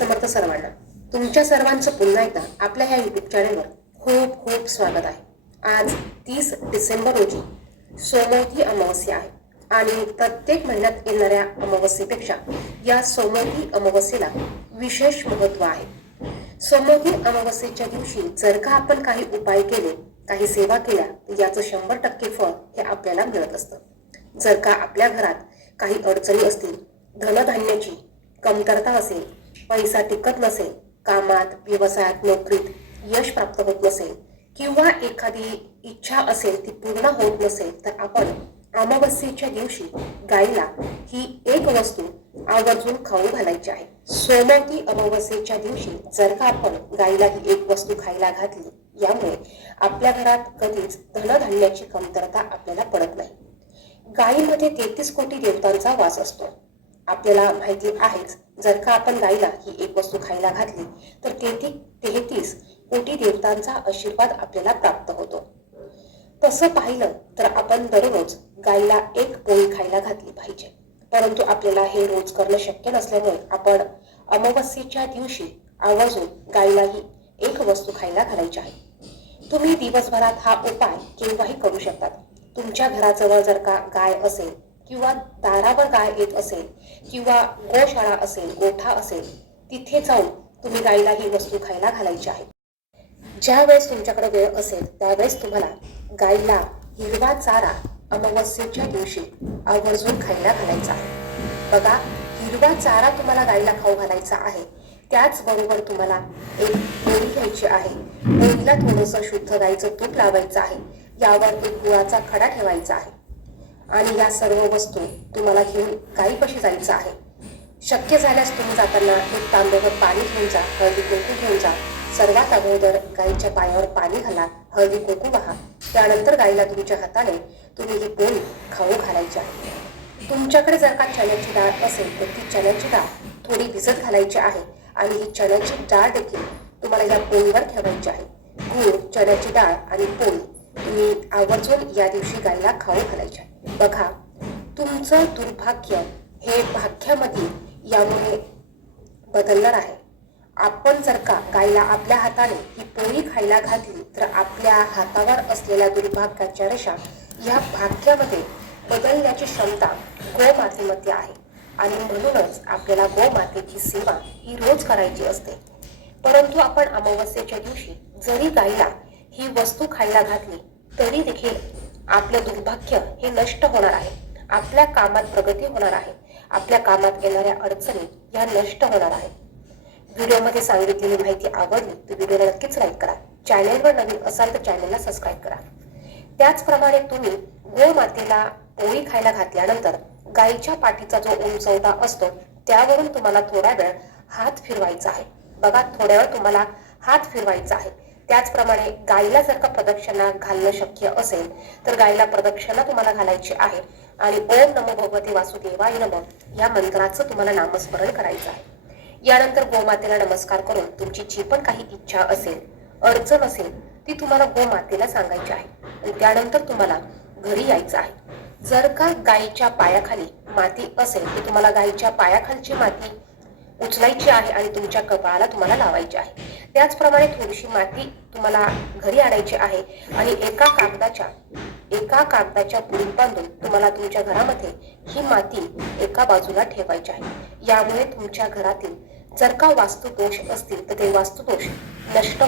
समर्थ सर्वांना. तुमच्या सर्वांचं पुन्हा एकदा आपल्या ह्या युट्यूब चॅनेलवर खूप खूप स्वागत आहे. आज तीस डिसेंबर रोजी सोमवती अमावस्या आहे आणि प्रत्येक महिन्यात येणाऱ्या अमावस्येपेक्षा या सोमवती अमावस्येला विशेष महत्त्व आहे. सोमवती अमावस्येच्या दिवशी जर का आपण काही उपाय केले काही सेवा केल्या तर याचं शंभर टक्के फळ हे आपल्याला मिळत असतं. जर का आपल्या घरात काही अडचणी असतील धनधान्याची कमतरता असेल पैसा टिकत नसेल कामात व्यवसायात नोकरीत यश प्राप्त होत नसेल किंवा एखादी इच्छा असेल ती पूर्ण होत नसेल तर आपण अमावस्येच्या दिवशी गायीला ही एक वस्तू आवर्जून खाऊ घालायची आहे. सोमवती अमावस्येच्या दिवशी जर का आपण गायीला ही एक वस्तू खायला घातली यामुळे आपल्या घरात कधीच धनधान्याची कमतरता आपल्याला पडत नाही. गायीमध्ये तेहतीस कोटी देवतांचा वास असतो. आपल्याला माहिती आहेच जर का आपण गाईला ही एक वस्तू खायला घातली तर तेहती तेहतीस कोटी देवतांचा आशीर्वाद आपल्याला प्राप्त होतो. तसं पाहिलं तर आपण दररोज गाईला एक पोळी खायला घातली पाहिजे. परंतु आपल्याला हे रोज करणं शक्य नसल्यामुळे आपण अमावस्येच्या दिवशी आवर्जून गायीला ही एक वस्तू खायला घालायची आहे. तुम्ही दिवसभरात हा उपाय केव्हाही करू शकतात. तुमच्या घराजवळ जर का गाय असेल किंवा दारावर गाय येत असेल किंवा गोशाळा असेल गोठा असेल तिथे जाऊन तुम्ही गायीला ही वस्तू खायला घालायची आहे. ज्या वेळेस तुमच्याकडे वेळ असेल त्यावेळेस तुम्हाला गायीला हिरवा चारा अमावस्येच्या दिवशी आवर्जून खायला घालायचा आहे. बघा हिरवा चारा तुम्हाला गायीला खाऊ घालायचा आहे. त्याचबरोबर तुम्हाला एक पोळी घ्यायची आहे. पोळीला थोडंसं शुद्ध गाईचं तूप लावायचं आहे. यावर एक गुळाचा खडा ठेवायचा आहे. आणि या सर्व वस्तू तुम्हाला घेऊन गाईपाशी जायचं आहे. शक्य झाल्यास तुम्ही जाताना एक तांब्यावर पाणी घेऊन जा हळदी कुंकू घेऊन जा. सर्वात अगोदर गाईच्या पायावर पाणी घाला हळदी कुंकू वाहा त्यानंतर गाईला तुमच्या हाताने तुम्ही ही पोळी खाऊ घालायची आहे. तुमच्याकडे जर का चण्याची डाळ असेल तर ती चण्याची डाळ थोडी भिजत घालायची आहे आणि ही चण्याची डाळ देखील तुम्हाला या पोळीवर ठेवायची आहे. गूळ चण्याची डाळ आणि पोळी तुम्ही आवर्जून या दिवशी गाईला खाऊ घालायची आहे. बघा तुमचं दुर्भाग्य हे भाग्यामध्ये यामुळे बदलणार आहे. आपण जर का गायला आपल्या हाताने ही पोळी खायला घातली तर आपल्या हातावर असलेल्या दुर्भाग्याच्या रेषा या भाग्यामध्ये बदलण्याची क्षमता गोमातेमध्ये आहे. आणि म्हणूनच आपल्याला गोमातेची सेवा ही रोज करायची असते. परंतु आपण अमावस्येच्या दिवशी जरी गायला ही वस्तू खायला घातली तरी देखील आपलं दुर्भाग्य हे नष्ट होणार आहे. आपल्या कामात प्रगती होणार आहे. आपल्या कामात येणाऱ्या अडचणी ह्या नष्ट होणार आहेत. व्हिडिओमध्ये सांगितलेली माहिती आवडली तर व्हिडिओला नक्कीच लाईक करा. चॅनेलवर नवीन असाल तर चॅनेलला सबस्क्राईब करा. त्याचप्रमाणे तुम्ही गोमातेला पोळी खायला घातल्यानंतर गाईच्या पाठीचा जो उंचवटा असतो त्यावरून तुम्हाला थोडा वेळ हात फिरवायचा आहे. बघा थोड्या वेळ तुम्हाला हात फिरवायचा आहे. त्याचप्रमाणे गाईला जर का प्रदक्षिणा घालणं शक्य असेल तर गाईला प्रदक्षिणा तुम्हाला घालायची आहे. आणि ओम नमो भगवते वासुदेवाय नम या मंत्राचं तुम्हाला नामस्मरण करायचं आहे. यानंतर गोमातेला नमस्कार करून तुमची जी पण काही इच्छा असेल अडचण असेल ती तुम्हाला गोमातेला सांगायची आहे. आणि त्यानंतर तुम्हाला घरी यायचं आहे. जर का गायीच्या पायाखाली माती असेल तर तुम्हाला गायीच्या पायाखालची माती उचलायची आहे आणि तुमच्या कपाळाला तुम्हाला लावायची आहे. त्याचप्रमाणे थोडीशी माती तुम्हाला घरी आणायची आहे आणि एका कागदाच्या एका कागदाच्या पुढील बांधून तुम्हाला तुमच्या घरामध्ये ही माती एका बाजूला ठेवायची आहे. यामुळे तुमच्या घरातील जर का वास्तुदोष असतील तर ते वास्तुदोष नष्ट